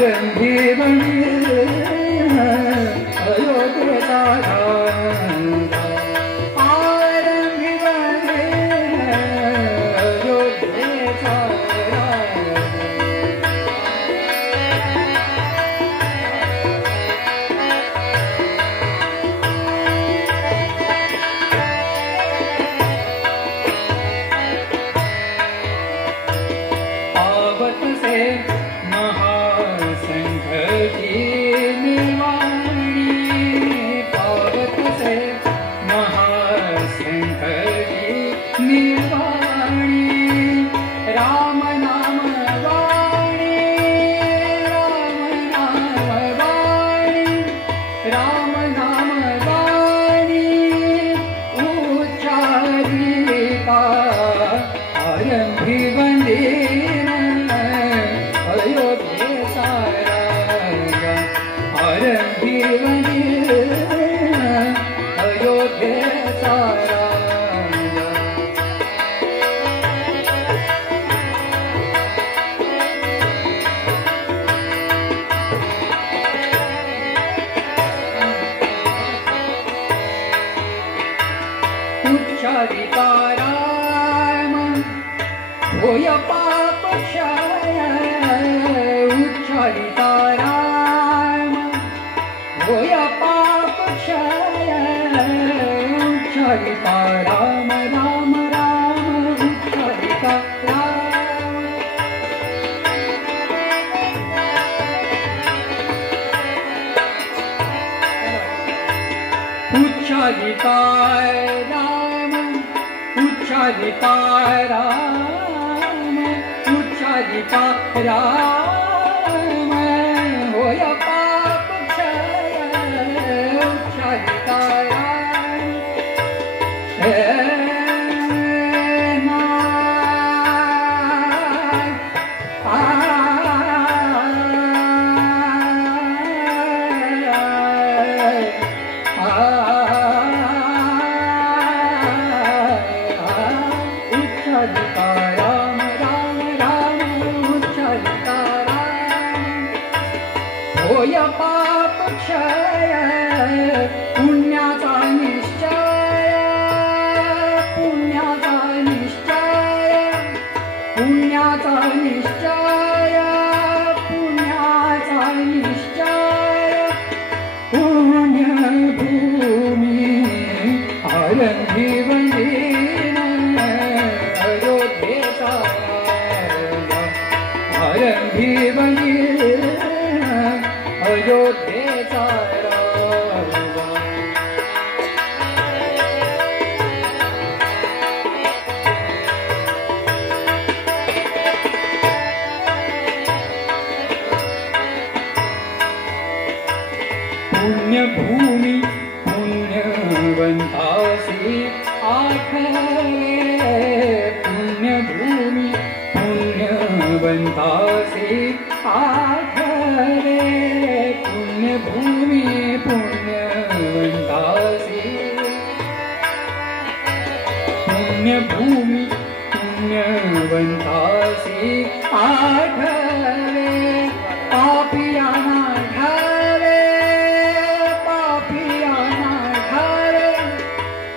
Hare उच्चारिताराम होय पाप क्षय उच्चारिताराम होय पाप क्षय उच्चारिता राम राम राम उच्चारिता राम उच्चारिता राम उच्चारिता राम उच्चारिता राम होय पाप क्षय उच्चारिता राम होय पाप क्षय पुण्याचा निश्चय पुण्याचा निश्चय पुण्याचा निश्चय पुण्याचा निश्चय पुण्यभूमी आरंभी वंदीन अयोध्येचा आरंभी वंदीन अयोध्येचा राजा पुण्यभूमी पुण्यवंतासी आठवले पुण्यभूमी पुण्यवंतासी आठवले पुण्यभूमी पुण्यवंतासी पुण्यभूमी पुण्यवंतासी आठवले पापियांना ढाले पापियांना ढाले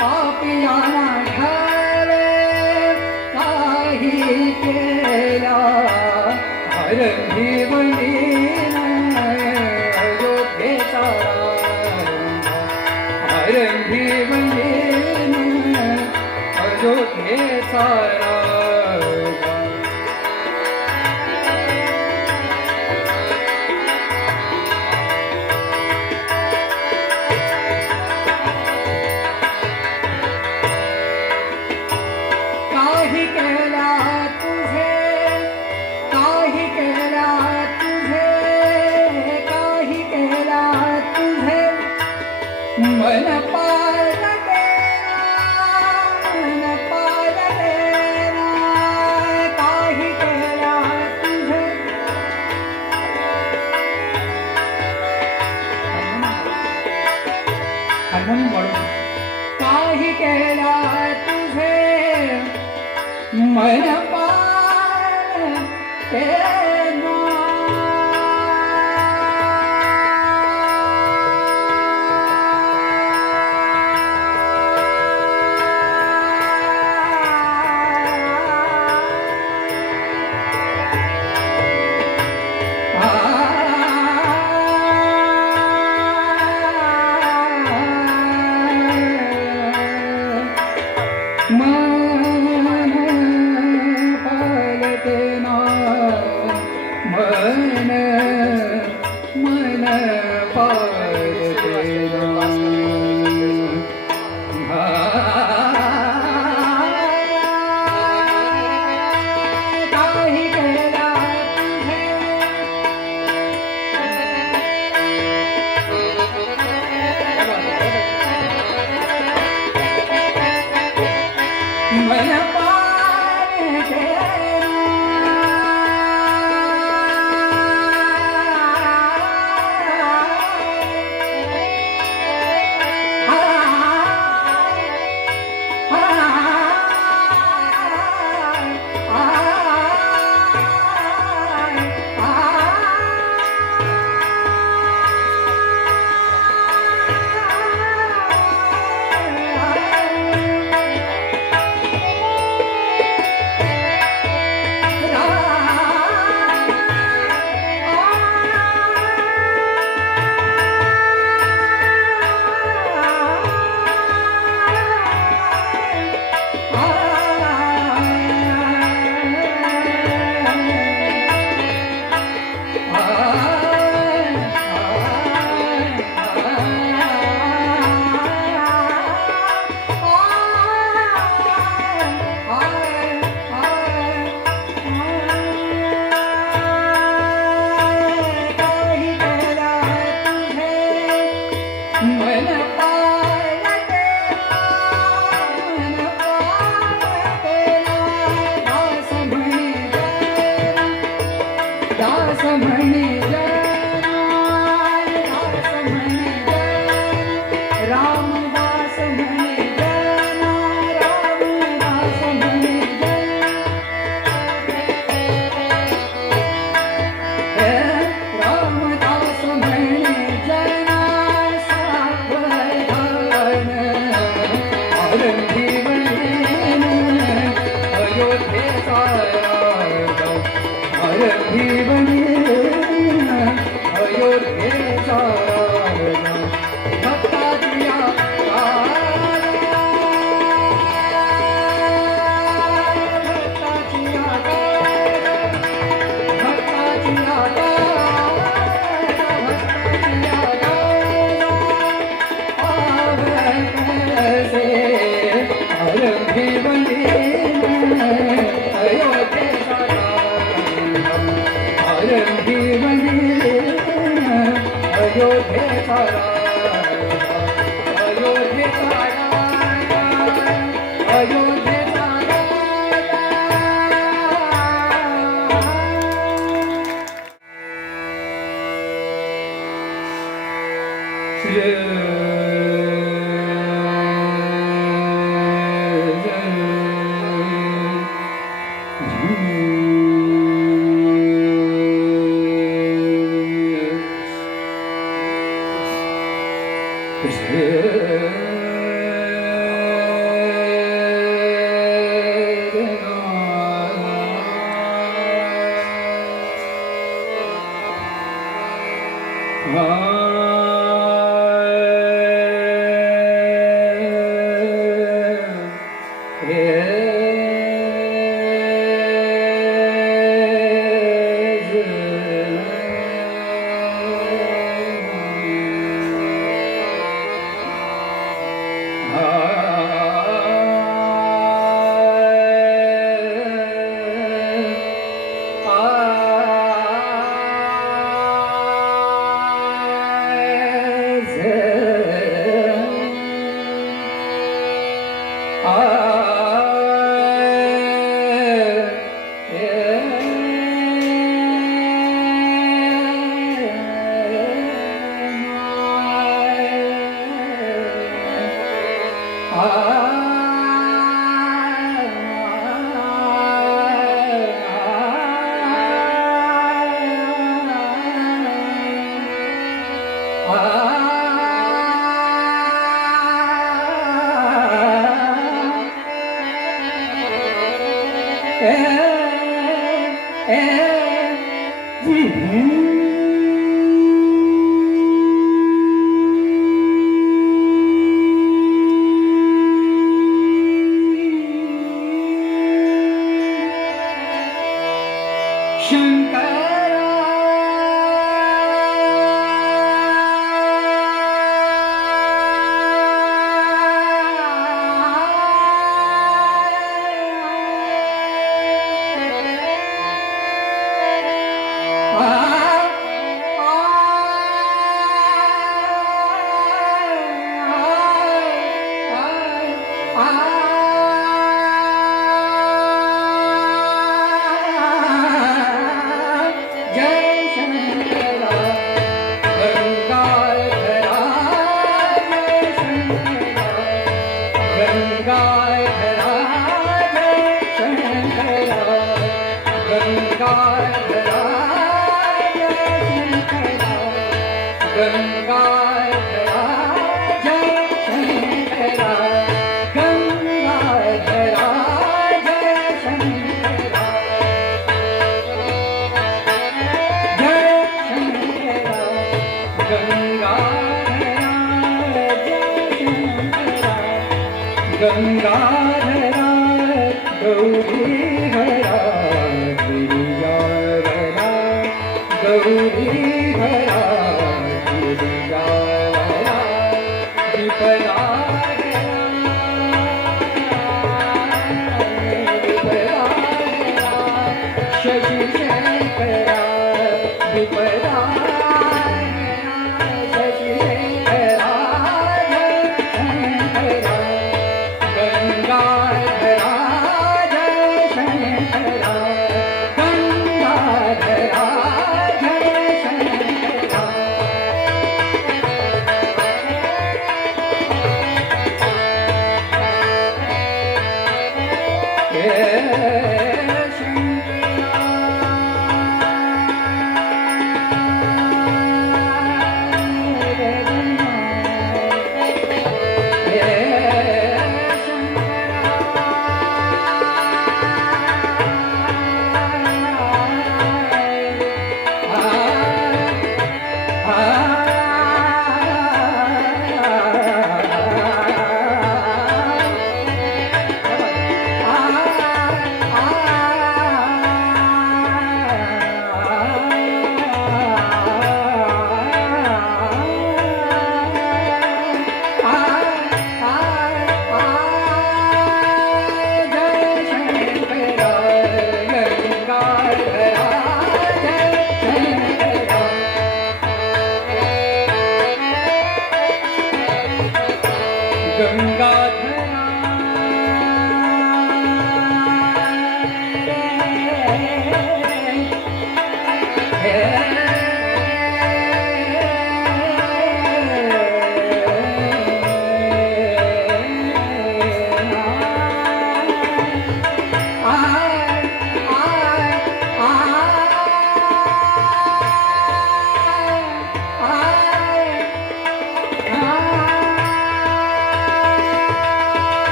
पापियांना ढाले काही केला आरंभी वंदीन अयोध्येचा आरंभी वंदीन अयोध्येचा राजा काही केला तुझे काही केला तुझे काही केला तुझे मन पालटेना मन पालटेना काही केला तुझे हार्मोनियम वाढव काही केला तुझे मन पालटेना मन पालटेना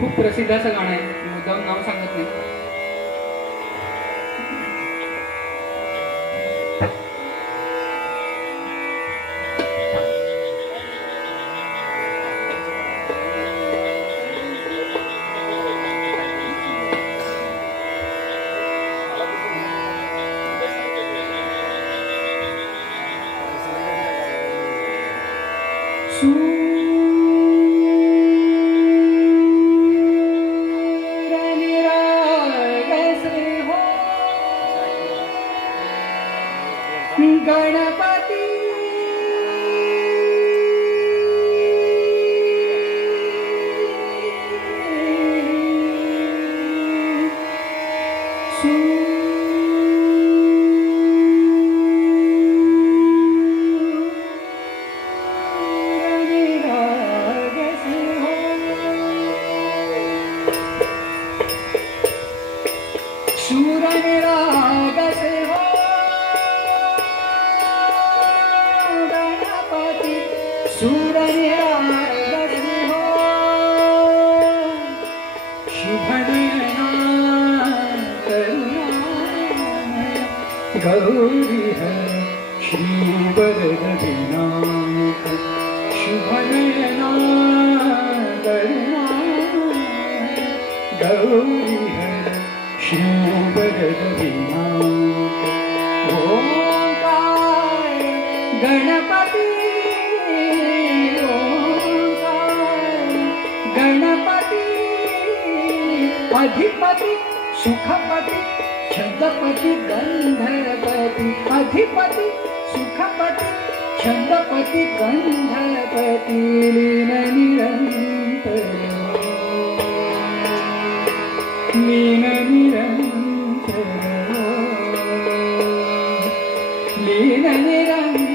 खूप प्रसिद्ध असं गाणं आहे, मुद्दाम नाव सांगत नाही. गणपती गौरी है श्री वरद विनायक शुभ नयना गौरी है श्री वरद विनायक ओंकार गणपति ओंकार अधिपति सुखपति छंदपति गंधपति अधिपति सुखपति छंदपति गंधपति लीन निरंतर लीन निरंतर लीन निरंतर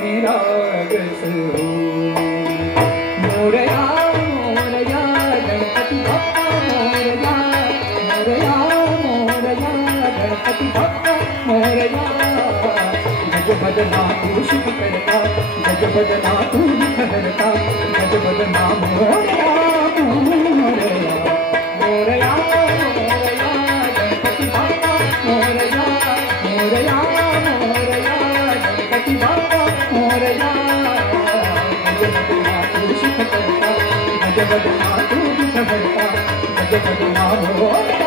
निरागस हो मोरया मोरया गणपति बप्पा मोरया मोरया मोरया गणपति बप्पा मोरया गज बदना तू सुख करता गज बदना तू दुख हरता गज बदना मोरया मोरया मोरया मोरया गणपति बप्पा मोरया मोरया मोरया गणपति बप्पा मोरया गज बदना तू सुख करता गज बदना तू दुख हरता गज बदना मोरया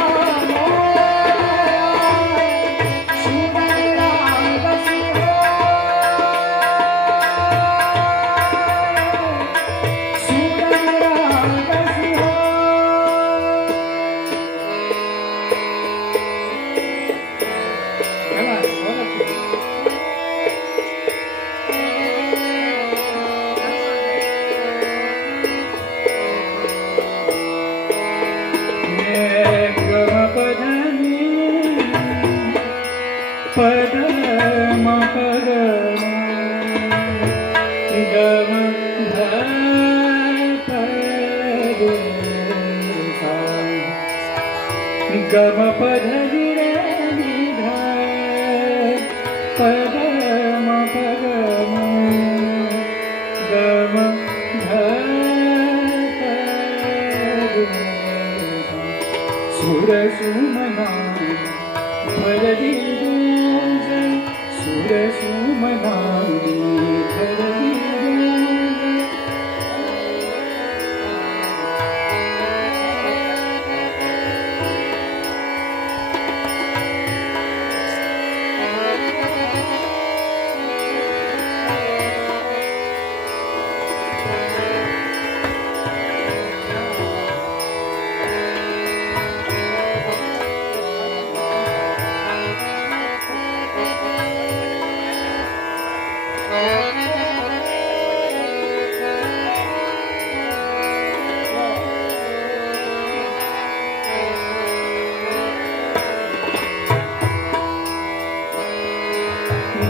गम पद रे निधा पद म पद म गम ध सुर सुमना भरदी दूज सुर सुमना भरदी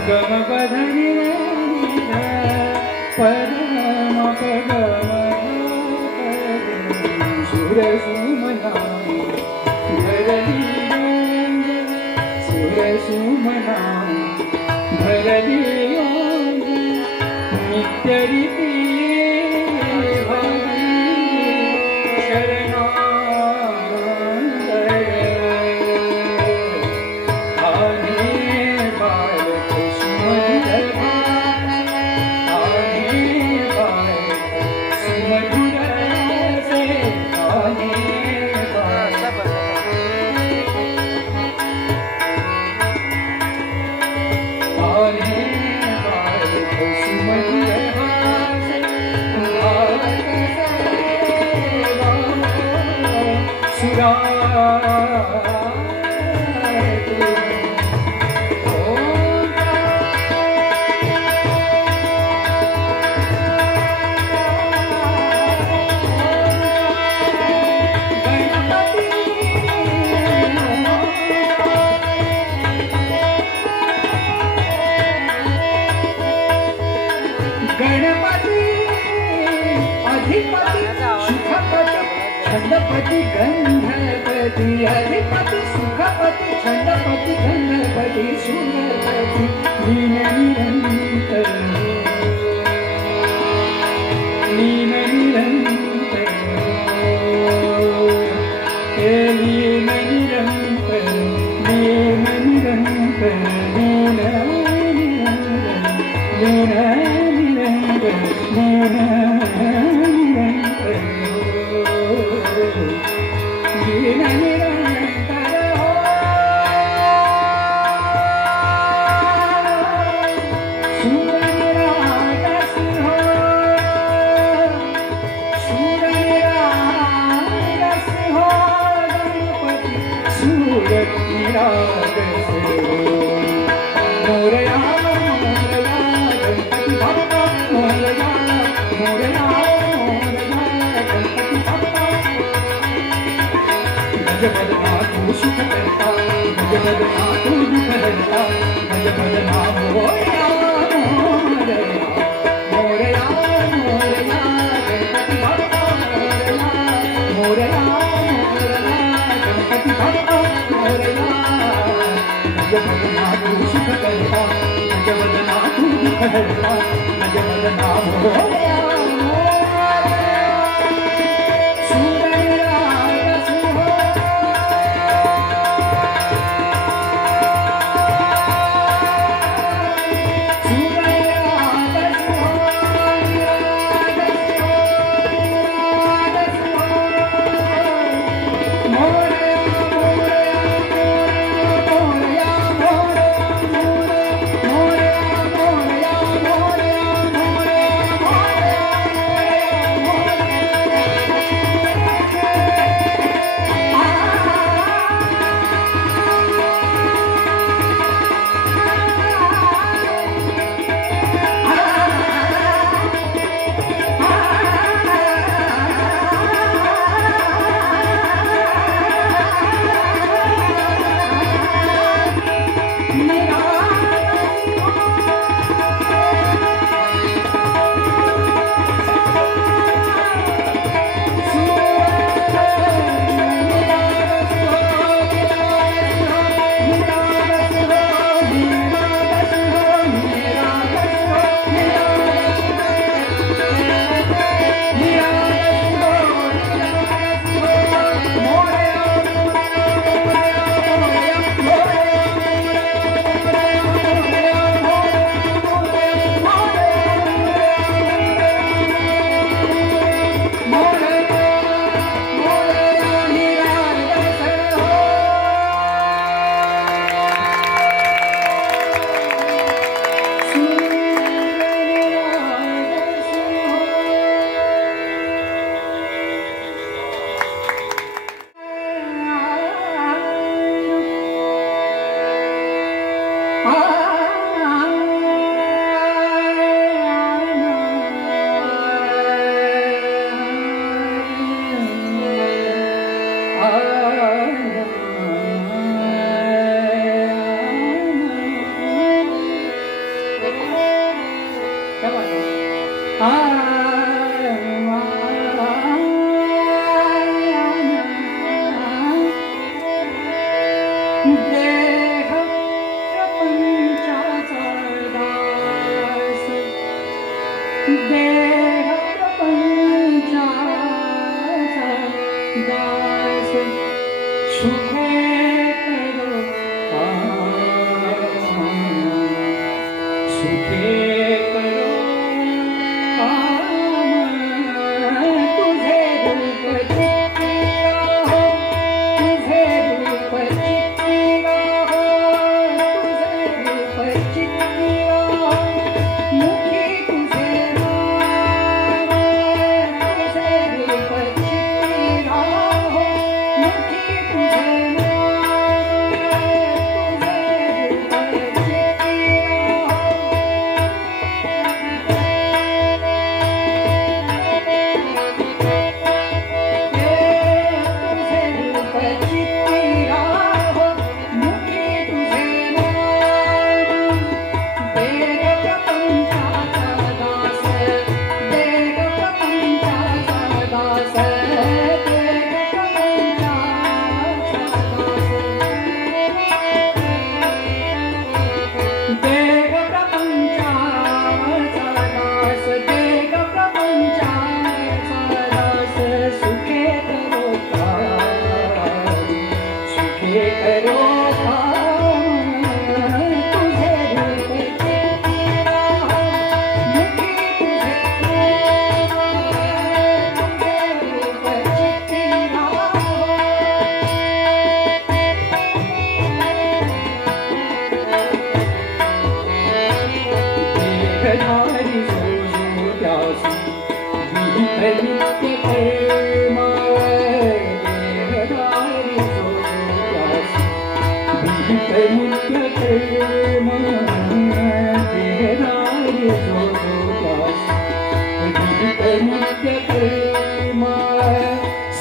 गम पधनि पद म पद सुर सुमना भरदी सुर सुमना भरदी नित्य रीति छंदपति गंधपति अधिपति सुखपति छंदपति गंधपति सुरपति लीन निरंतर लीन निरंतर लीन निरंतर लीन निरंतर लीन निरंतर लीन निरंतर बदना तू दुख हरता भज बदना मोरया मोरया मोरया गणपति बाप्पा मोरया मोरया गणपति बाप्पा मोरया भज बदना तू सुख करता भज बदना तू दुख हरता भज बदना मोरया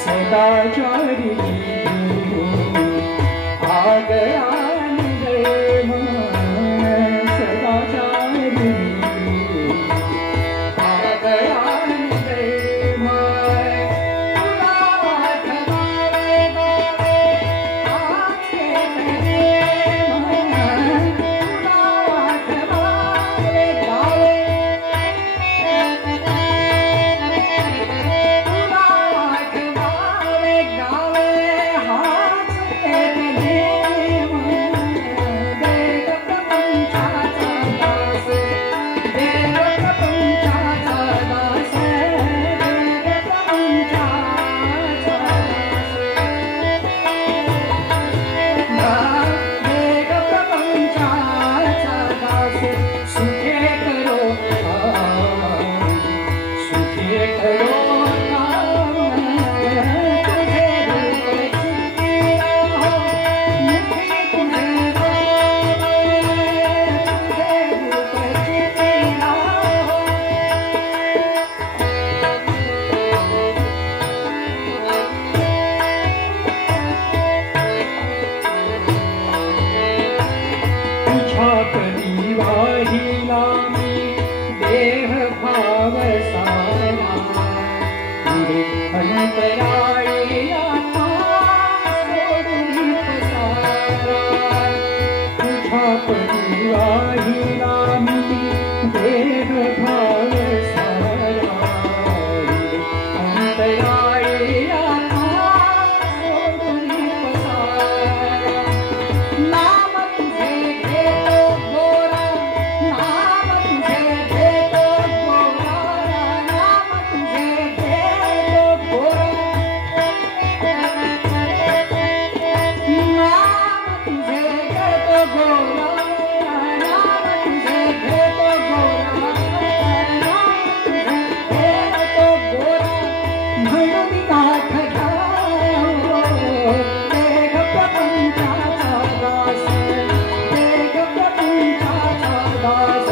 सदाचारी आ गया मी देह भाव सारा पुढे अंतराळी आत्मा सोडून पसारा तुझ्या परी वाहिला मी देह भाव सारा पुढे अंतराळी आत्मा सोडून पसारा नाम तुझे घेतो गोरा नाम तुझे घेतो गोरा नाम तुझे घेतो गोरा नाम तुझे घेतो गोरा नाम तुझे घेतो गोरा नाम तुझे घेतो गोरा म्हणून गाठ घ्यावो देह प्रपंचाचा दास देह प्रपंचाचा दास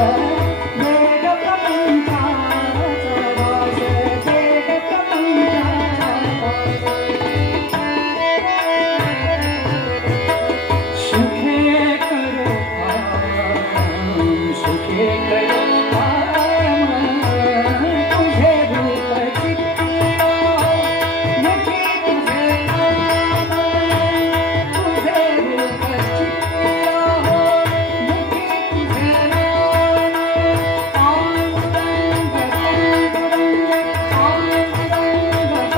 देह प्रपंचाचा दास देह प्रपंचाचा दास सुखे करो काम सुखे करो काम तुझे रूप चित्तिया मुखी तुझे नाम तुझे रूप चित्तिया हो मुखी तुझे नाम पांडुरंग पांडुरंग पांडुरंग पांडुरंग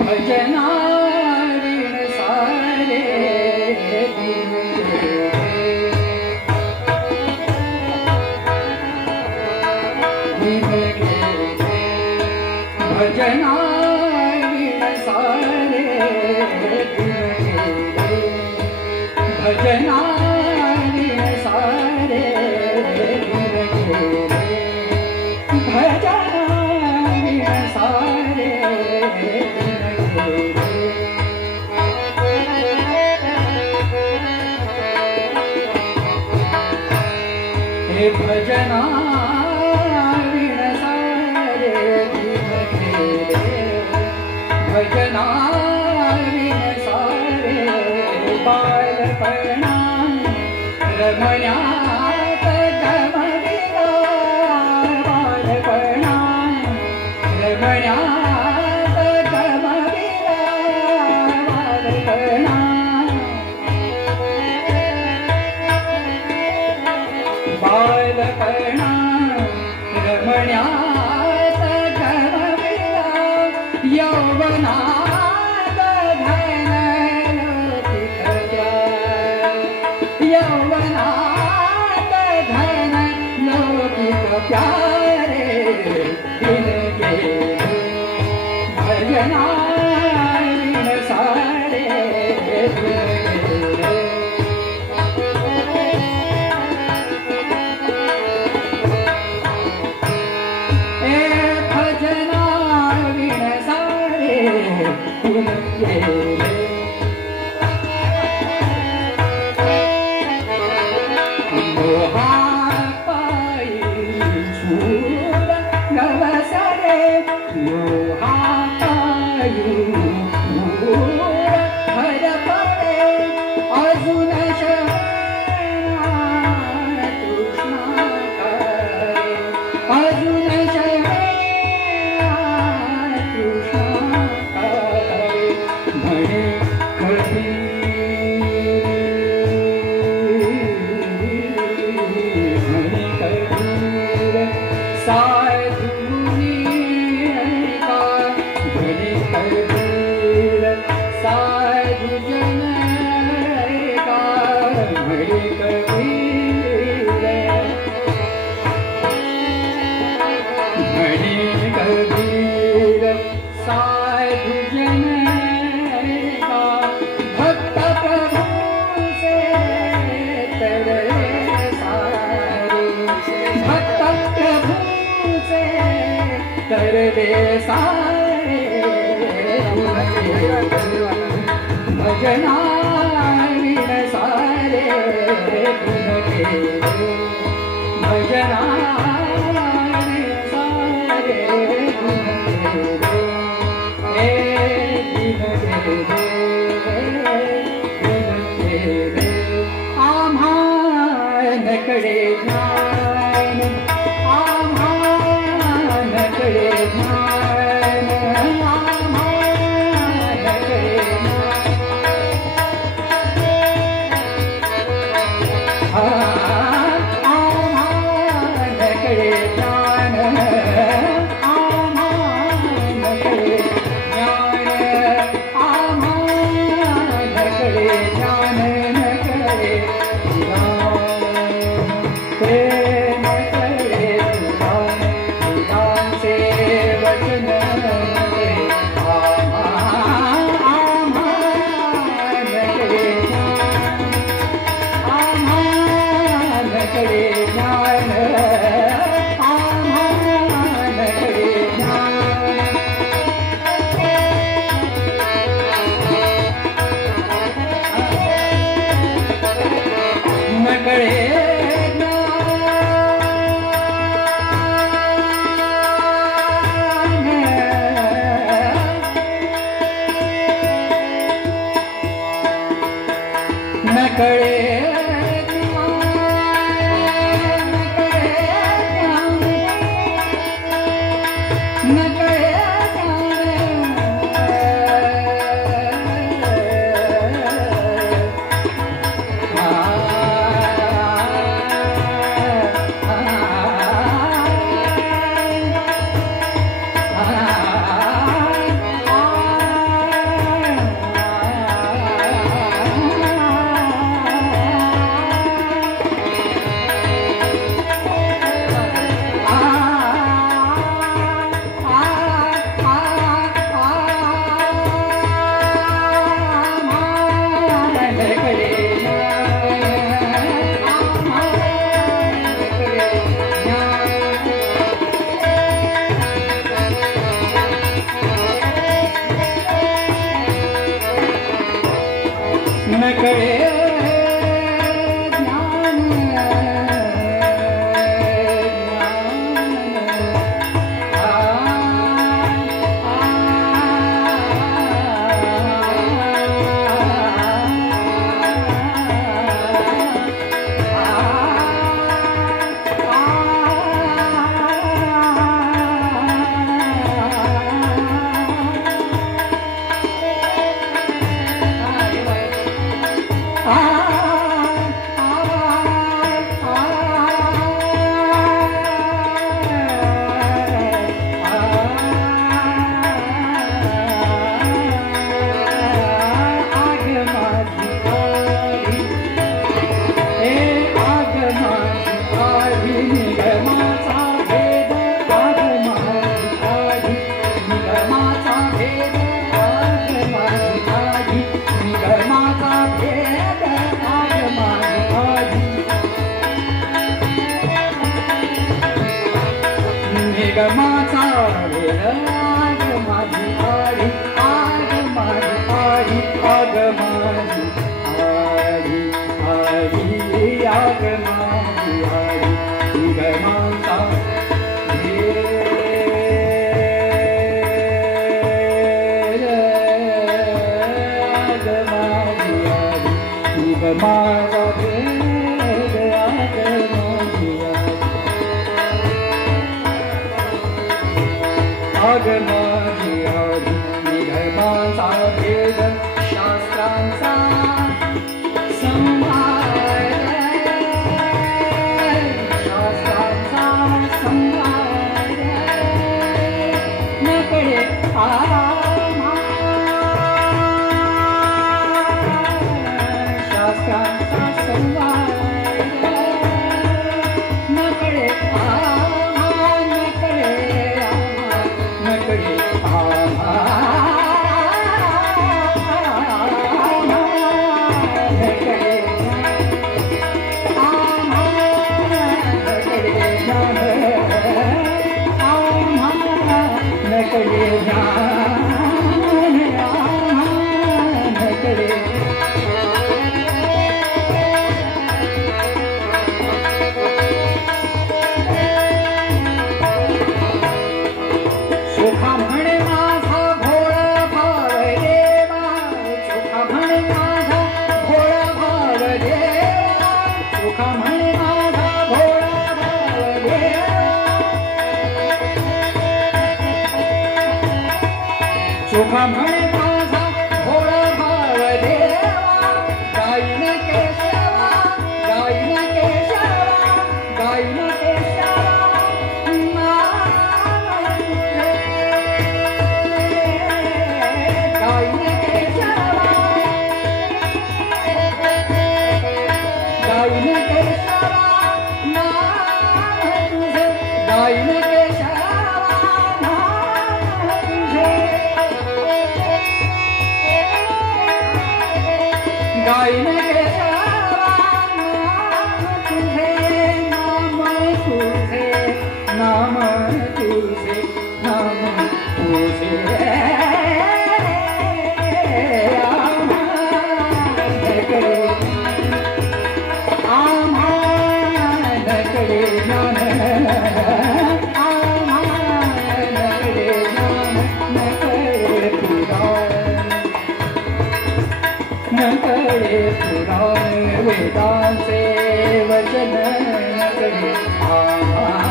भजना ऋण सारे दिन भजना ऋण सारे भजना ऋण सारे भजना ऋण सारे हे भजना ऋण सारे भजना ऋण सारे बालपणा रमण्यात गमविला बालपणा रमण्यात गमविला बालपणा बालपणा रमण्यात गमविला यौवनात धन लोकित द्या यौवनात म्हणे कबीर म्हणे कबीर साधुनी ऐका म्हणे कबीर साधु जन ऐका म्हणे कबीर म्हणे कबीर साधु जन ऐका भक्त प्रभु से तरले सारे भक्त प्रभु से तरले सारे भजना विन सारे गुण के भजना विन सारे गुण के दिन के आम्हानकडे ज्ञान आम्हानकडे ज्ञान आम्हानकडे आम्हानकडे ज्ञान आम्हानकडे ज्ञान आम्हानकडे ज्ञान नकडे प्रेम करे तुझांचे वचन नकडे आम्हानकडे आम्हानकडे ज्ञान आम्हानकडे ज्ञान नकडे नकडे नकडे निगमाचा वेळ आग माझी आडी आग माझी आडी आग माझी आडी आडी आग माझी आडी निगमाचा वेळ आग माझी आडी निगमाचा वेळ आग माझी आग माझी आडी निगमाचा भेद गाईन केशवा तुझे नाम तुझे नाम तुझे नाम तुझे आम्हाकडे ज्ञान आम्हाकडे ज्ञान नकडे पुराण वेदांचे वचन नकडे आम्हाकडे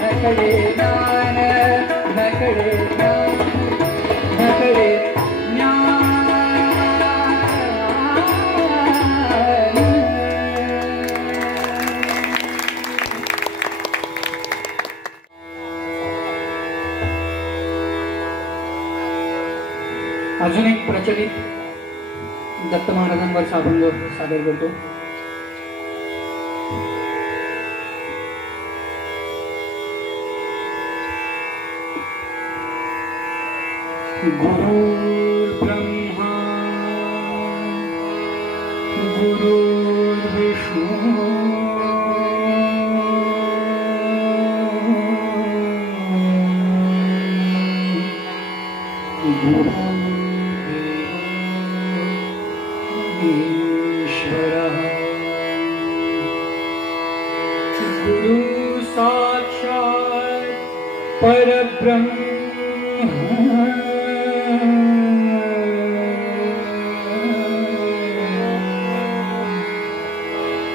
नकडे ज्ञान नकडे ज्ञान नकडे अजून एक प्रचलित दत्त महाराजांवरचा अभंग सादर करतो. गुरुर्ब्रह्मा गुरुर्विष्णू ईश्वरः गुरु साक्षात् परब्रह्म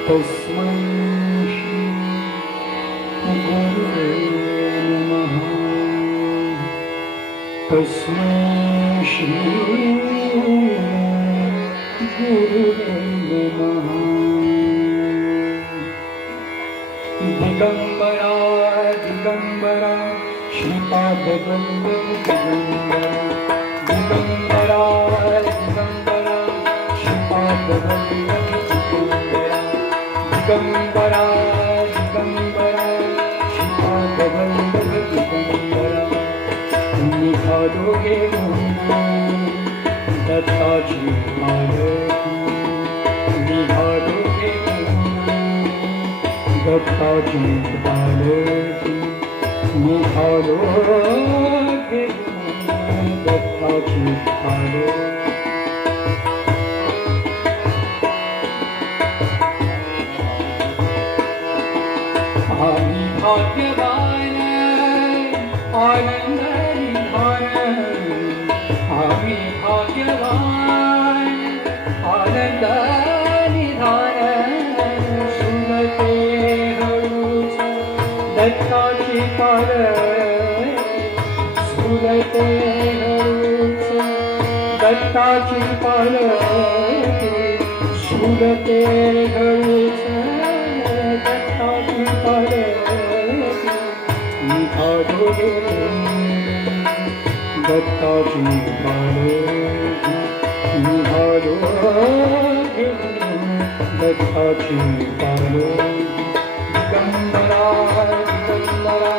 तस्मै श्री गुरुवे नमः. तस्मै श्री गुरुवे नमः. दिगंबरा दिगंबरा श्रीपादवल्लभ दिगंबरा दिगंबरा दिगंबरा श्रीपादवल्लभ दिगंबरा दिगंबरा दिगंबरा श्रीपादवल्लभ दिगंबरा. निघालोगे म्हणून दत्ताची पालखी निघालोगे म्हणून दत्ताची पालखी निघालोगे म्हणून दत्ताची पालखी. आम्ही भाग्यवान आनंद निधान आम्ही भाग्यवान आनंद निधान सुनते हळूच दत्ताची पालखी सुनते हळूच दत्ताची पालखी सुनते हळूच दत्ताची पालखी निघालोगे दत्ताची पालखी निघालोगे दत्ताची पालखी. दिगंबरा दिगंबरा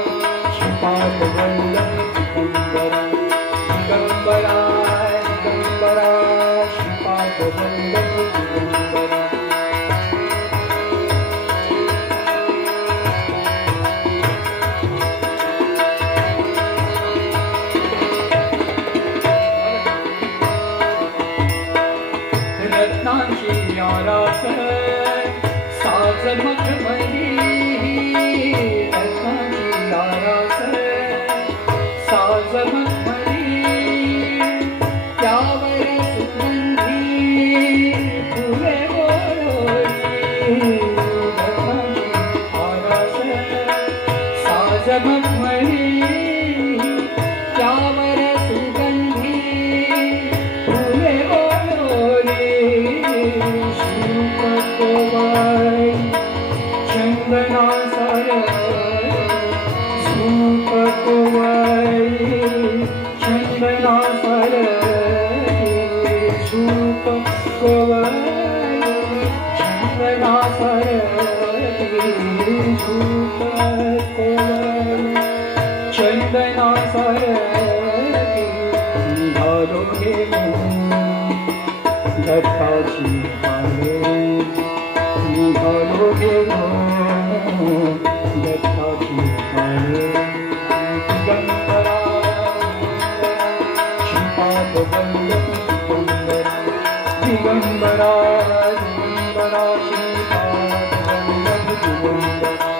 श्रीपादवल्लभ दिगंबरा दिगंबरा दिगंबरा श्रीपादवल्लभ दिगंबरा. रत्नांची आरास साज मखमली रत्नांची आरास साज मखमली त्यावर सुगंधी फुले गोडोली. रत्नांची आरास साज मखमली त्यावर सुगंधी फुले गोडोली. सूपकोवाई चंदना सर सूपकोवाई चंदना सर सूपकोवाई चंदना सर घेऊन दत्ताची पाने दिगंबरा श्रीपाद वल्लभ दिगंबरा दिगंबरा श्रीपाद वल्लभ दिगंबरा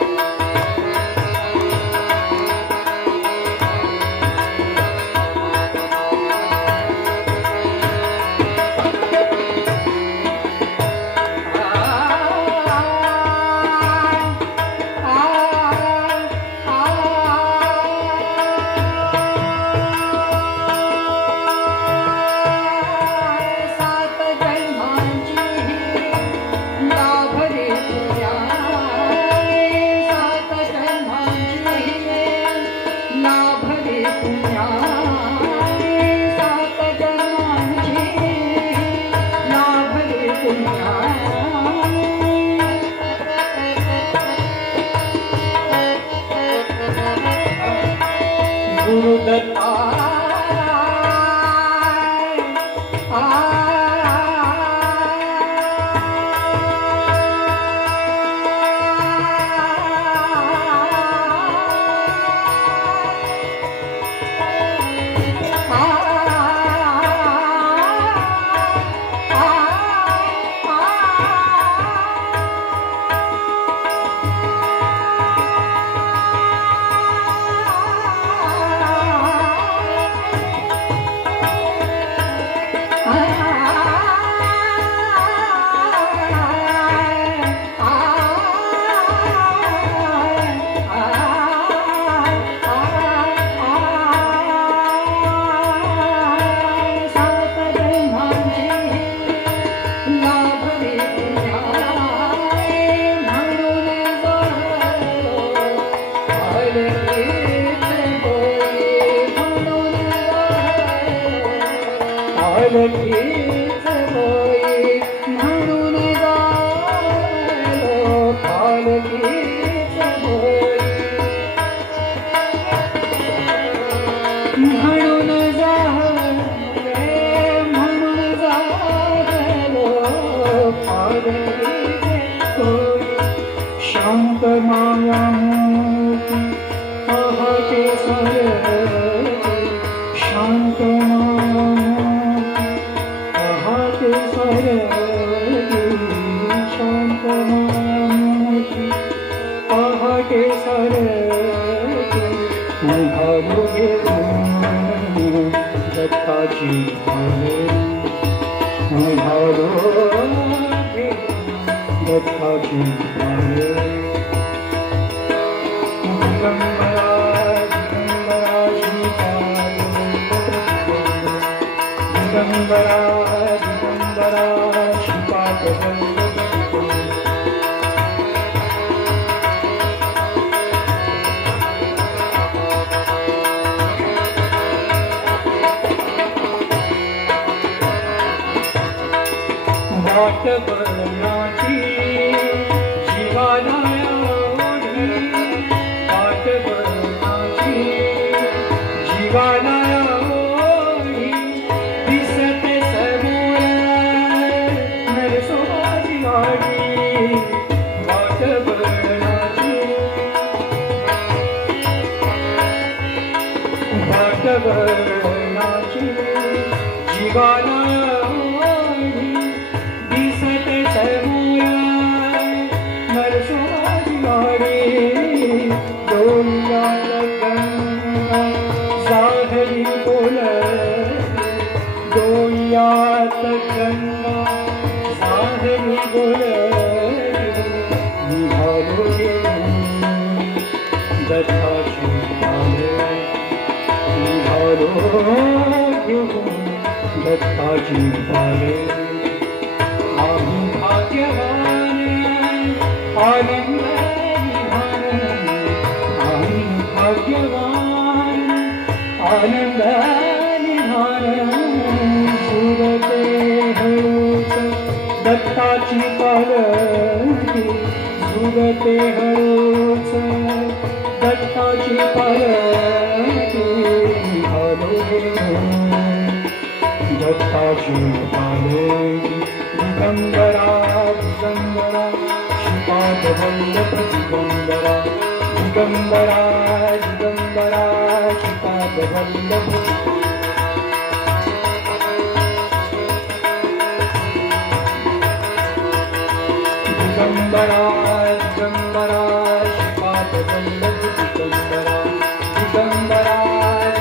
वल्लभ दिगंबरा दिगंबरा दिगंबरा श्रीपाद वल्लभ दिगंबरा दिगंबरा श्रीपाद वल्लभ दिगंबरा दिगंबरा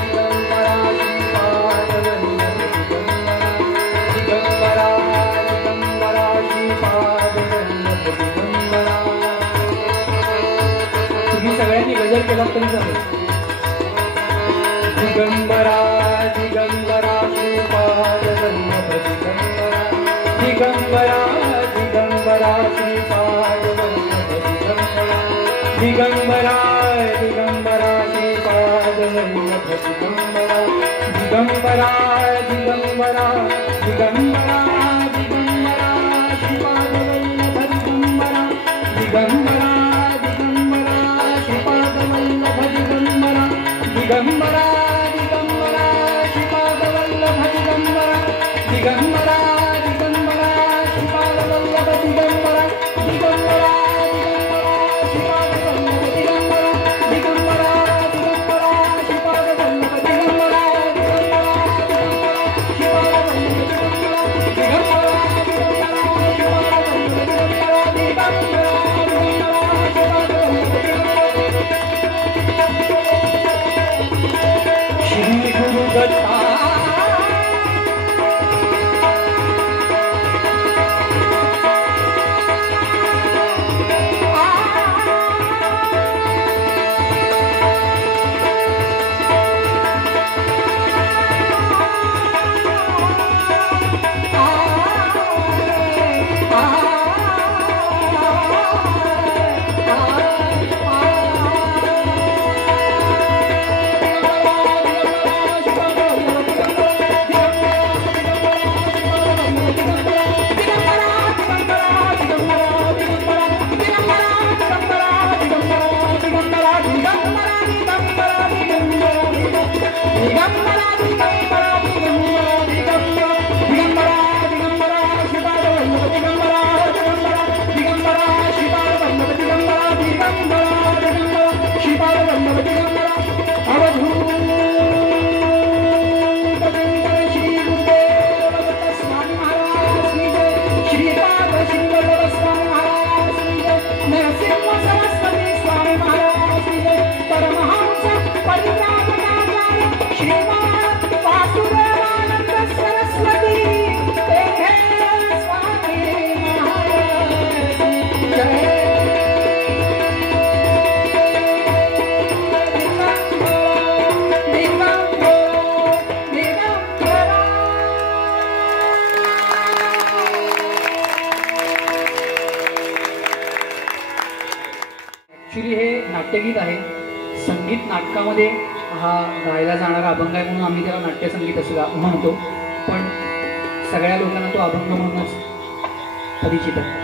दिगंबरा श्रीपाद वल्लभ दिगंबरा दिगंबरा श्रीपाद वल्लभ दिगंबरा. तुम्ही सगळ्यांनी गजर केला तरी चालेल. दिगंबरा दिगंबरा श्रीपाद वल्लभ दिगंबरा दिगंबरा दिगंबरा श्रीपाद वल्लभ दिगंबरा दिगंबरा दिगंबरा श्रीपाद वल्लभ दिगंबरा दिगंबरा दिगंबरा दिगंबरा दिगंबरा श्रीपाद वल्लभ दिगंबरा दिगंबरा दिगंबरा श्रीपाद वल्लभ दिगंबरा दिगंबरा दिगंबरा श्रीपाद वल्लभ दिगंबरा दिगंबरा दिगंबरा श्रीपाद वल्लभ दिगंबरा दिगंबरा श्री गुरु दत्ता ॲक्च्युली हे नाट्यगीत आहे. संगीत नाटकामध्ये हा गायला जाणारा अभंग आहे म्हणून आम्ही त्याला नाट्यसंगीत असं म्हणतो, पण सगळ्या लोकांना तो अभंग म्हणूनच परिचित आहे.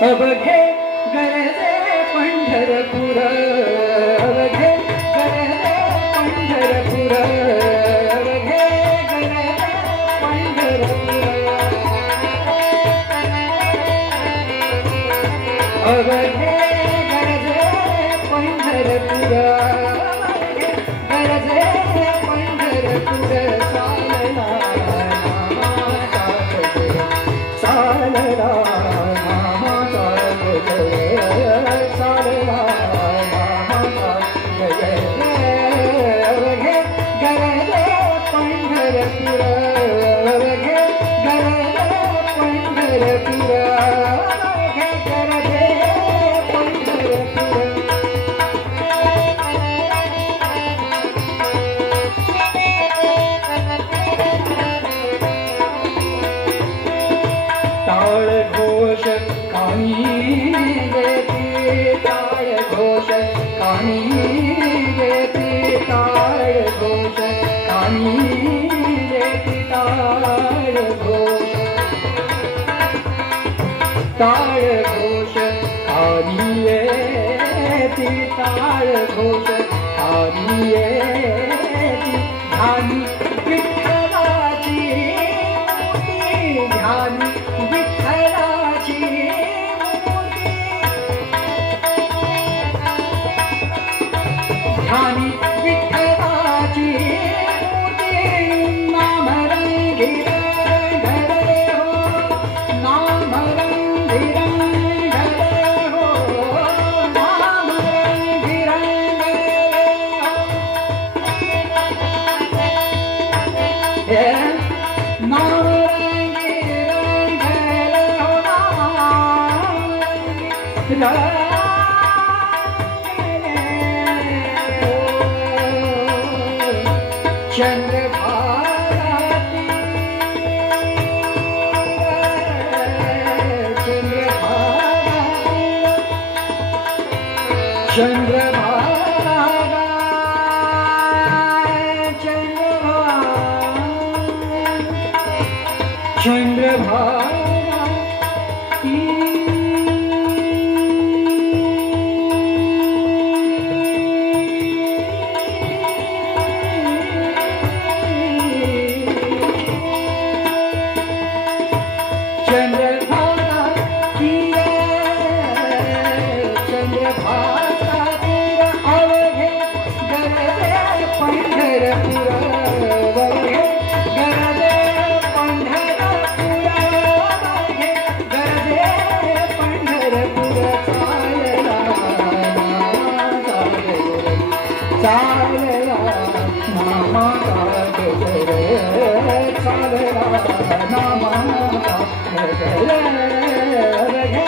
अवघे गरजे पंढरपूर, अवघे गरजे पंढरपूर, अवघे गरजे पंढरपूर. अवघे गरजे पंढरपूर गरजे पंढरपूर चालला नामाचा गजर चालला नामाचा गजर चालला नामाचा गजर अवघे गरजे पंढरपूर अवघे गरजे पंढरपूर अवघे गरजे पंढरपूर टाळ घोष कानी देती टाळ घोष कानी देती टाळ घोष कानी देती टाळ घोष टाळ घोष कानी येती टाळ घोष कानी येती ध्यानी विठ्ठलाची मूर्ती ध्यानी विठ्ठलाची मूर्ती ध्यानी विठ्ठलाची मूर्ती नाम रंगीत घरे हो नाम रंगीत घरे हो नाम रंगीत घरे हो हे नाम रंगीत घरे हो नाम चंद्रभागाती चंद्रभागा चंद्रभागा चंद्रभागा चंद्रभागा अवघे गरजे पंढरपूर अवघे गरजे पंढरपूर अवघे गरजे पंढरपूर चालला नामाचा गजर चालला नामाचा गजर चालला नामाचा गजर अवघे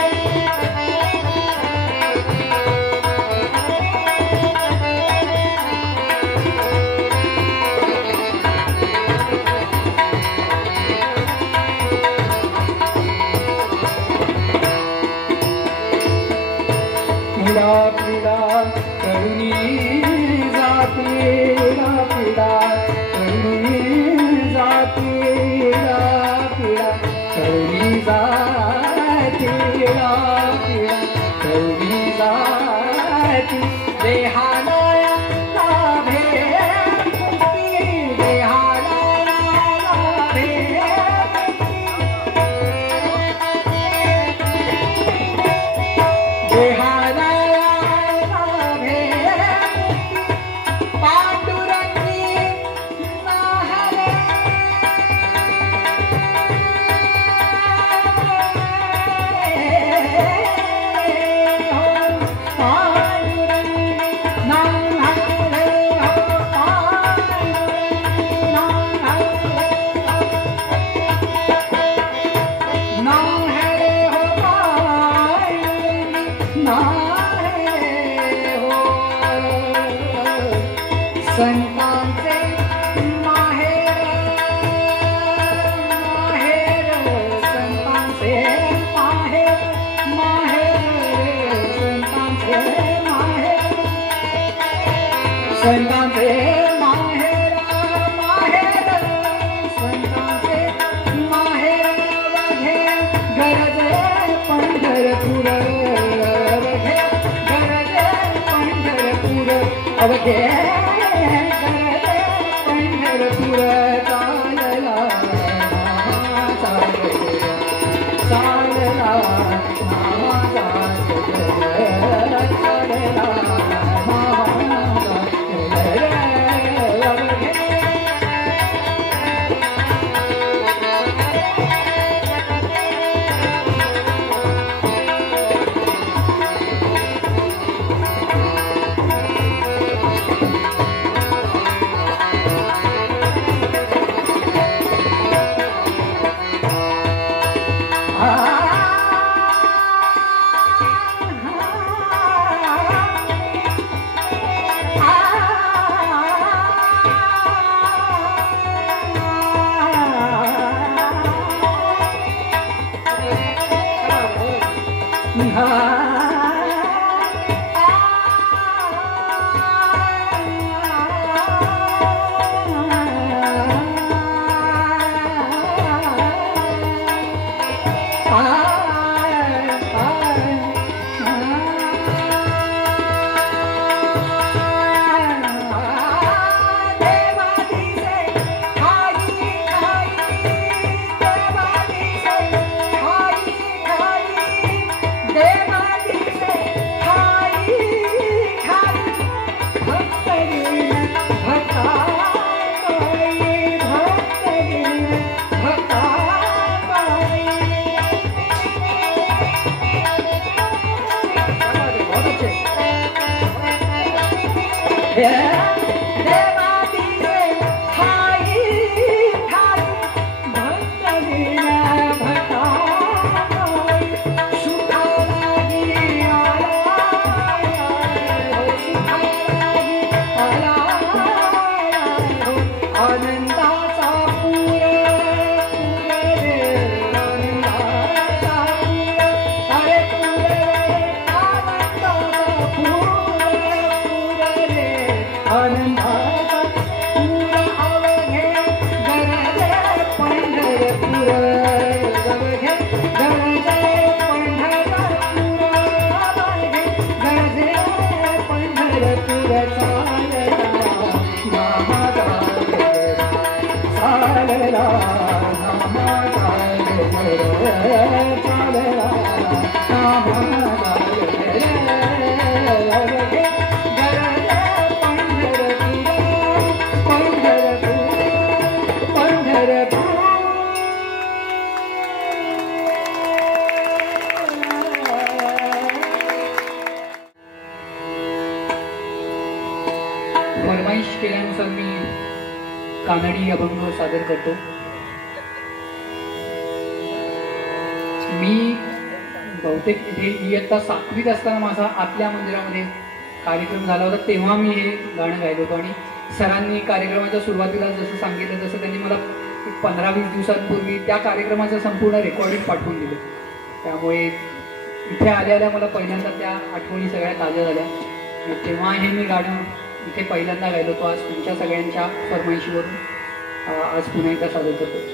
पिढा पिढा तरुणी जाती पिढा तरुणी जाती पिढा तरुणी जाती पिढा तरुणी जाती देहाला लाभे मुक्ती देहाला लाभे देहाला लाभे पांडुरंगी नाहरे हो पांडुरंगी नाहरे हो पांडुरंगी नाहरे नाहरे हो पांडुरंगी नाहरे हो संतांचे माहेर माहेर संतांचे माहेर माहेर संतांचे माहेर संतांचे माहेर माहेर संतांचे माहेर अवघे गरजे पंढरपूर अवघे गरजे पंढरपूर अवघे गरजे पंढरपूर चालला नामाचा गजर चालला नामाचा गजर फरमाईश केल्यानुसार मी कानडी अभंग सादर करतो. मी बहुतेक हे इयत्ता 7वीत असताना माझा आतल्या मंदिरामध्ये कार्यक्रम झाला होता, तेव्हा मी हे गाणं गायलो होतो. आणि सरांनी कार्यक्रमाच्या सुरुवातीला जसं सांगितलं तसं त्यांनी मला 15-20 दिवसांपूर्वी त्या कार्यक्रमाचं संपूर्ण रेकॉर्डिंग पाठवून दिलं. त्यामुळे इथे आल्या मला पहिल्यांदा त्या आठवणी सगळ्या ताज्या झाल्या. आणि तेव्हा हे मी गाणं इथे पहिल्यांदा गायलो होतो. आज तुमच्या सगळ्यांच्या फरमाईशीवरून आज पुन्हा एकदा सादर करतो.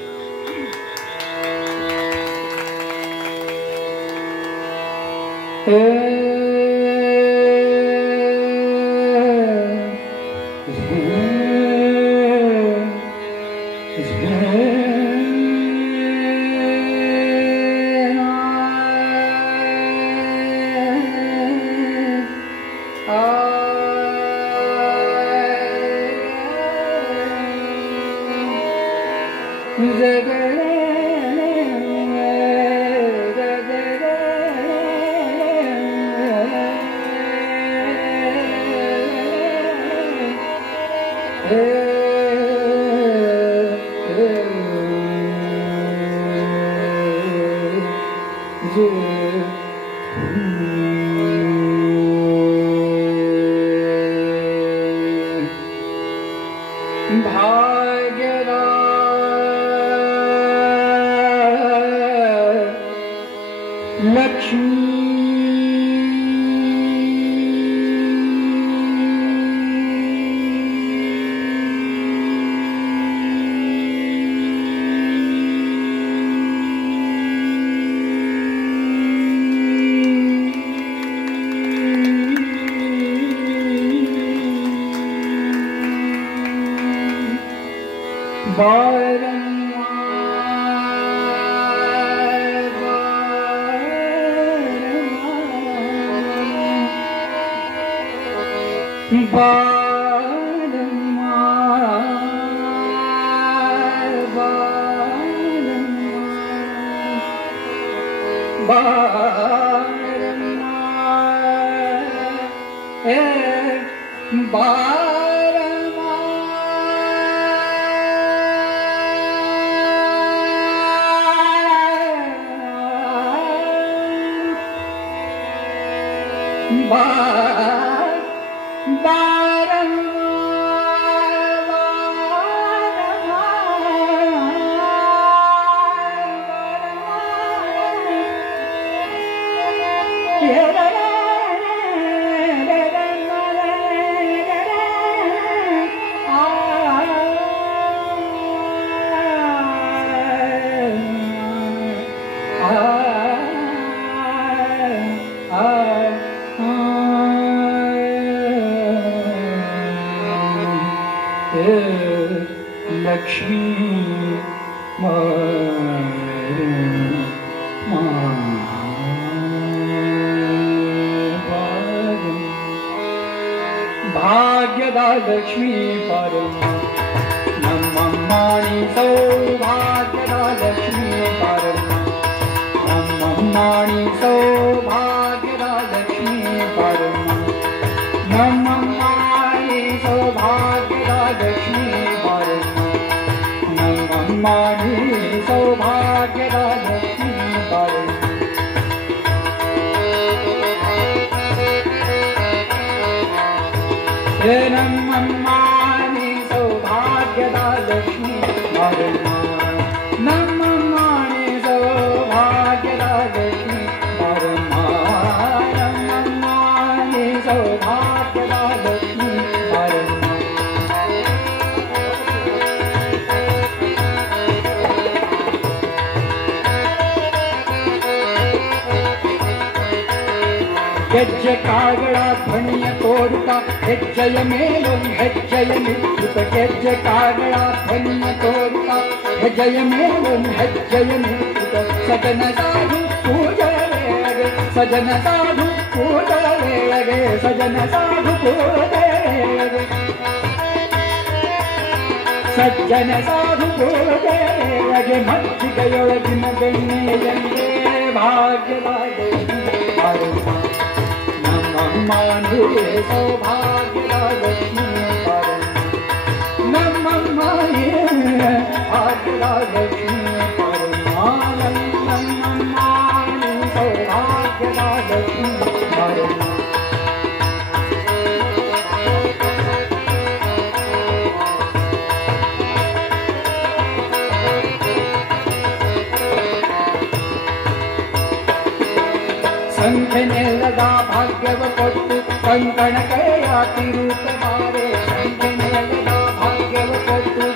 ಭಾಗ್ಯದ ಲಕ್ಷ್ಮೀ ಪರಮ ನಮ್ಮಮ್ಮನಿ ಸೌಭಾಗ್ಯದ ಲಕ್ಷ್ಮೀ ಪರಮ ನಮ್ಮಮ್ಮನಿ ಸೌಭಾಗ್ಯದ ಲಕ್ಷ್ಮೀ ಪರಮ ನಮ್ಮಮ್ಮನಿ ಸೌಭಾಗ್ಯದ ಲಕ್ಷ್ಮೀ ಪರಮ ನಮ್ಮಮ್ಮನಿ ಸೌಭಾಗ್ಯದ ಲಕ್ಷ್ಮೀ ಪರಮ ನಮ್ಮಮ್ಮನಿ ಸೌಭಾಗ್ಯದ ಲಕ್ಷ್ಮೀ ಪರಮ ನಮ್ಮಮ್ಮನಿ ಸೌಭಾಗ್ಯದ ಲಕ್ಷ್ಮೀ ಪರಮ ನಮ್ಮಮ್ಮನಿ ಸೌಭಾಗ್ಯದ ಲಕ್ಷ್ಮೀ ಪರಮ ಹೆಜ್ಜೆ ಕಾಗಳ ಧ್ವನಿಯ ತೋರುತ್ತ ಹೆಜ್ಜೆಯ ಮೇಲೊಂದು ಹೆಜ್ಜೆಯ ನಿಂತುತ್ತ ಹೆಜ್ಜೆ ಕಾಗಳ ಧ್ವನಿಯ ತೋರುತ್ತ ಹೆಜ್ಜೆಯ ಮೇಲೊಂದು ಹೆಜ್ಜೆಯ ನಿಂತುತ್ತ ಸಜನ ಸಾಧು ಪೂಜೆಯ ವೇಳೆಗೆ ಸಜನ ಸಾಧು ಪೂಜೆಯ ವೇಳೆಗೆ ಸಜನ ಸಾಧು ಪೂಜೆಯ ವೇಳೆಗೆ ಸಜ್ಜನ ಸಾಧು ಪೂಜೆಯ ವೇಳೆಗೆ ಮಜ್ಜಿಗೆಯೊಳಗಿನ ಬೆಣ್ಣೆಯಂತೆ ಭಾಗ್ಯದ ನಮ್ಮಮ್ಮನಿ ಸೌಭಾಗ್ಯದ ಲಕ್ಷ್ಮೀ ಪರಮ ನಮ್ಮಮ್ಮನಿ ಭಾಗ್ಯದ ಲಕ್ಷ್ಮೀ ಪರಮ ನಮ್ಮಮ್ಮನಿ ಸೌಭಾಗ್ಯದ ಲಕ್ಷ್ಮೀ ಪರಮ ಸಂಖ್ಯೆನೆಲ್ಲದ ಭಾಗ್ಯವ ಕೊಟ್ಟು ಕಂಕಣ ಕೈಯ ತಿರುತ್ತಬಾರೆ ಸಂಖ್ಯೆನೆಲ್ಲದ ಭಾಗ್ಯವ ಕೊಟ್ಟು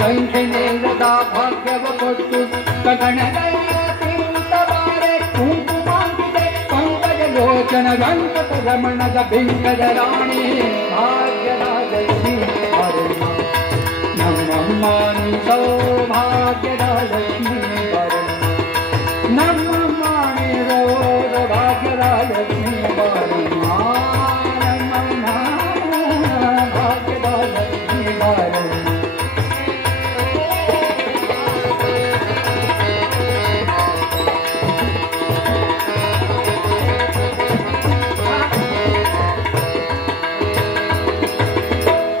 ಸಂಖ್ಯೆನೆಲ್ಲದ ಭಾಗ್ಯವ ಕೊಟ್ಟು ಕಂಕಣ ಕೈಯ ತಿರುತ್ತಬಾರೆ ಕುಂಕುಮಾಂಕಿತೆ ಪಂಕಜ ಲೋಚನ ವೆಂಕಟ ರಮಣದ ಬಿಂಕದ ರಾಣಿ ಭಾಗ್ಯದ ಲಕ್ಷ್ಮೀ ಪರಮ ನಮ್ಮಮ್ಮನಿ ಸೌಭಾಗ್ಯದ ಲಕ್ಷ್ಮೀ ಪರಮ ನಮ್ಮಮ್ಮನಿ ಸೌಭಾಗ್ಯದ ಲಕ್ಷ್ಮೀ ಪರಮ ನಮ್ಮಮ್ಮ ಭಾಗ್ಯದ ಲಕ್ಷ್ಮೀ ಪರಮ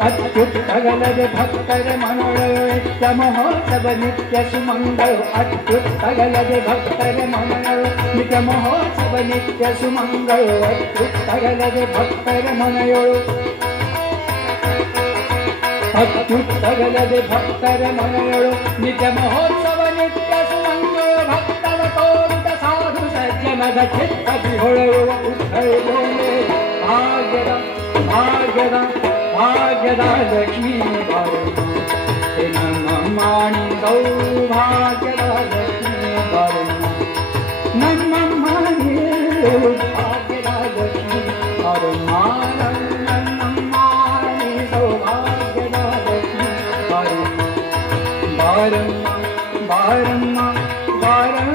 ಅತ್ಯುತ್ತಗಲದೆ ಭಕ್ತರ ಮನಗಳು ನಿತ್ಯ ಮಹೋತ್ಸವ ನಿತ್ಯ ಸುಮಂಗಳು ಅತ್ಯುತ್ತಗಲದೆ ಭಕ್ತರ ಮನಗಳು ನಿತ್ಯ ಮಹೋತ್ಸವ ನಿತ್ಯ ಸುಮಂಗಳು ಅತ್ಯುತ್ತಗಲದೆ ಭಕ್ತರ ಮನೆಯೊಳು ಅತ್ಯುತ್ತಗಲದೆ ಭಕ್ತರ ಮನೆಯೊಳು ನಿತ್ಯ ಮಹೋತ್ಸವ ನಿತ್ಯ ಸುಮಂಗಳು ಭಕ್ತರ ತೋರಿದ ಸಾಧು ಸಜ್ಜನದ ಚಿತ್ತ ಬಿಹೊಳೆಯುವ ಉತ್ತರದೊಂದೆ ಭಾಗ್ಯದ ಭಾಗ್ಯದ ಭಾಗ್ಯದ ಲಕ್ಷ್ಮೀ ಪರಮ ನಮ್ಮಮ್ಮನಿ ಸೌಭಾಗ್ಯದ ಲಕ್ಷ್ಮೀ ಪರಮ ನಮ್ಮಮ್ಮನಿ ಭಾಗ್ಯದ ಲಕ್ಷ್ಮೀ ಪರಮ ನಮ್ಮಮ್ಮನಿ ಸೌಭಾಗ್ಯದ ಲಕ್ಷ್ಮೀ ಪರಮ ಬಾರಮ್ಮ ಬಾರಮ್ಮ ಬಾರಮ್ಮ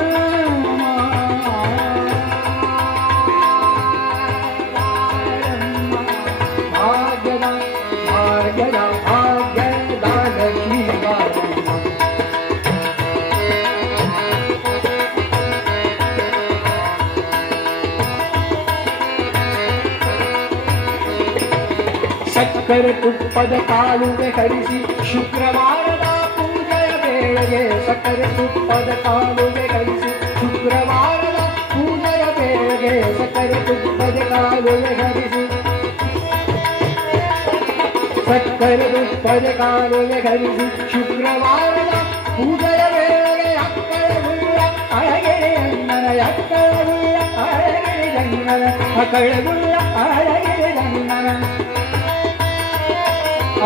ಸಕ್ಕರೆ ತುಪ್ಪದ ಕಾಲುವೆ ಹರಿಸಿ ಶುಕ್ರವಾರದ ಪೂಜೆಯ ವೇಳೆಗೆ ಸಕ್ಕರೆ ತುಪ್ಪದ ಕಾಲುವೆ ಹರಿಸಿ ಶುಕ್ರವಾರದ ಪೂಜೆಯ ವೇಳೆಗೆ ಸಕ್ಕರೆ ತುಪ್ಪದ ಕಾಲುವೆ ಹರಿಸಿ ಸಕ್ಕರೆ ತುಪ್ಪದ ಕಾಲುವೆ ಹರಿಸಿ ಶುಕ್ರವಾರದ ಪೂಜೆಯ ವೇಳೆಗೆ ಅಕ್ಕರೆ ಉಳ್ಳ ಅಳಗೆರೆ ಅಣ್ಣನ अकळे उल्ला आळगिरी रंगण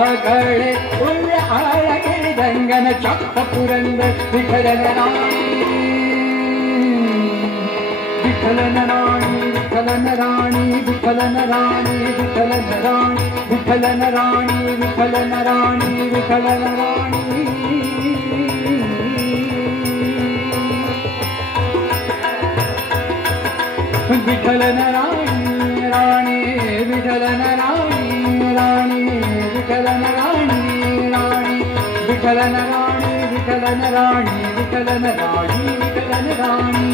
अकळे उल्ला आळगिरी रंगण चक्क पुरंदर विठलन राणी विठलन राणी विठलन राणी विठलन राणी विठलन राणी विठलन राणी विठलन राणी विठलन राणी राणी विठलन राणी राणी विठलन राणी राणी विठलन राणी विठलन राणी विठलन राणी विठलन राणी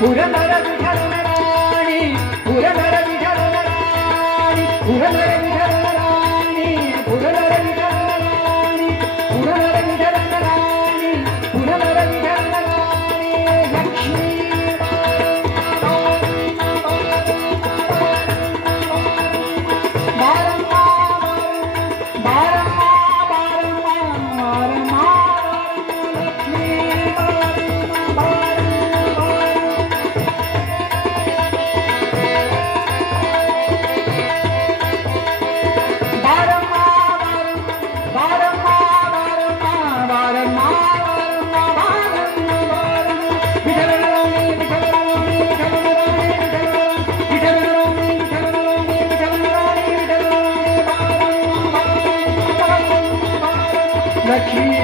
पुरंदर विठलन राणी पुरंदर विठलन राणी पुरंदर विठलन राणी पुरंदर विठलन राणी पुरंदर विठलन राणी पुरंदर विठलन राणी लक्ष्मी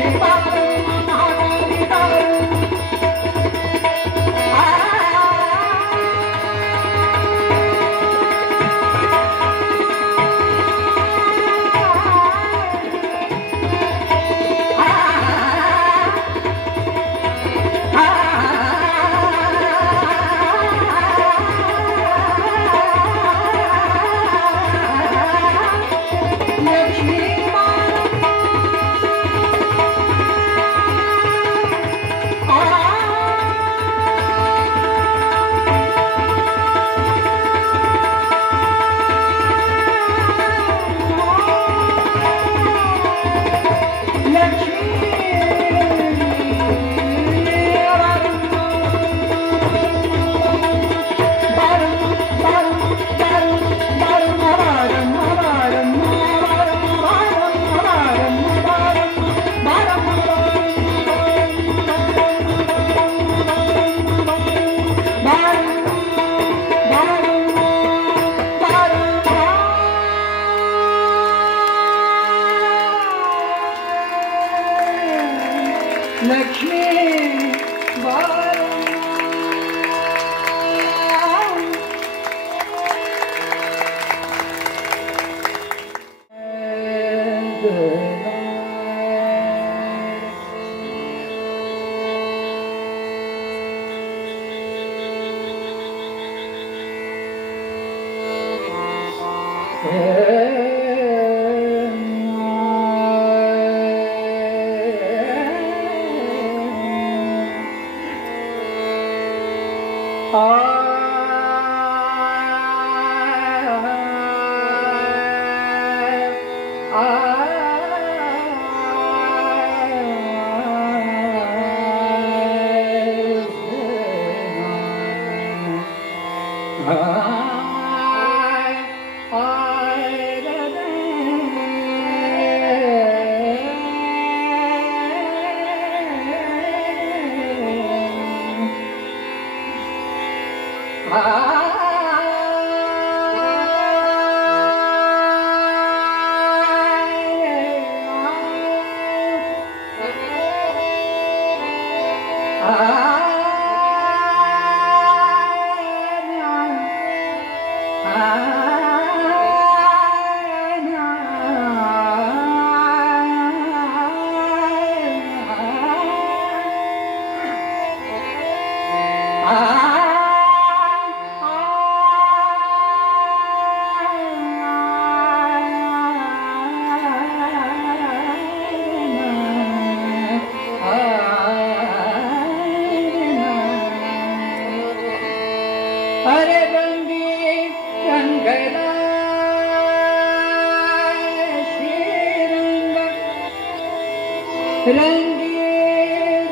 रंगी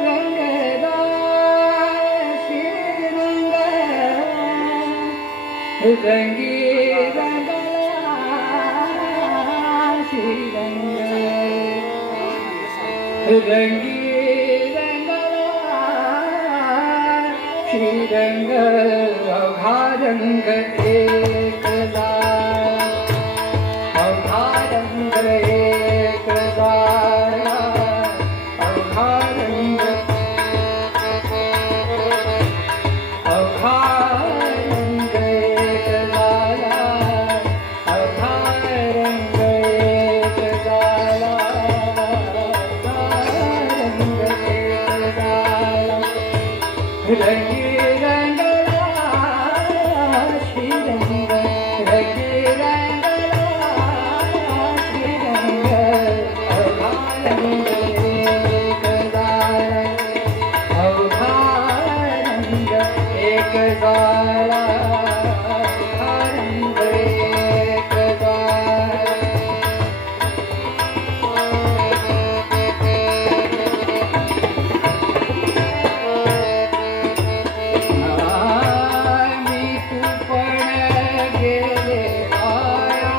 रंगदा श्रीरंग रंगी रंगला श्रीरंग रंगी रंगला श्रीरंग अवघा रंग एकला अवघा रंग एकला अवघा रंग अवघा रंग एकला अवघा रंग एकला रंगी रंगला श्रीरंग रंगी रंगला श्रीरंग अवघा रंग एकला अवघा रंग एकला अवघा रंग एकला मी तू पण गेले वाया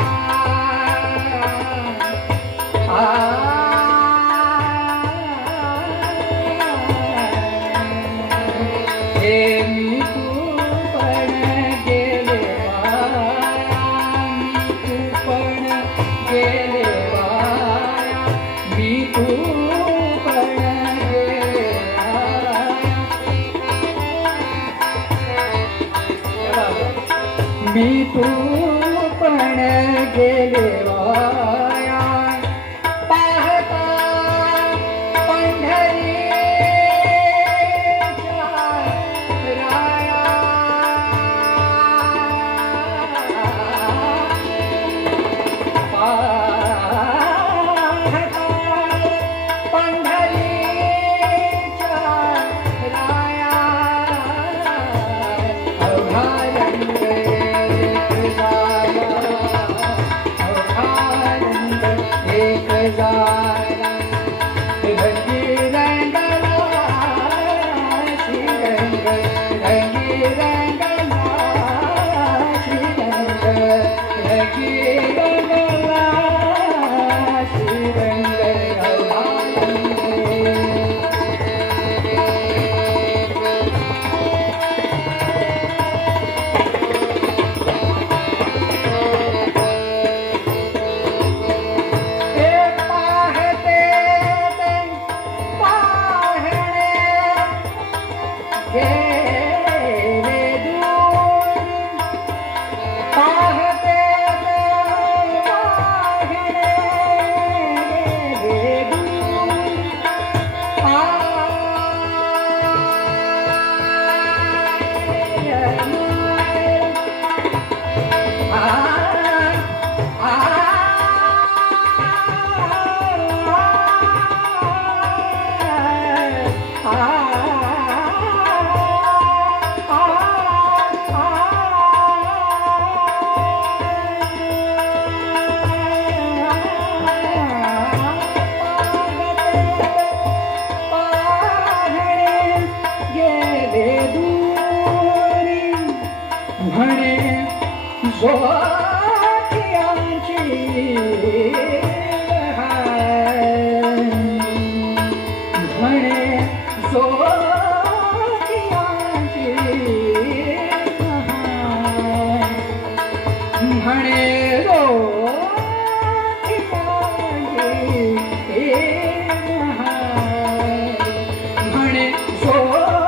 हे मी तू पण गेले वाया मी तू पण गेले वाया मी तू पण गेले मी तू पण गेले वाया पाहता पंढरीच्या राया पाहता पंढरीच्या राया अवघा रंग एक जाला रंगी रंगला श्रीरंग रंगी रंगला श्रीरंग रंगी रंगला श्रीरंग अवघा रंग गेले दूर पाहते पाहणे गेले दूर म्हणे जोखियांची म्हणे जोखियांची म्हणे म्हणे जोखियांची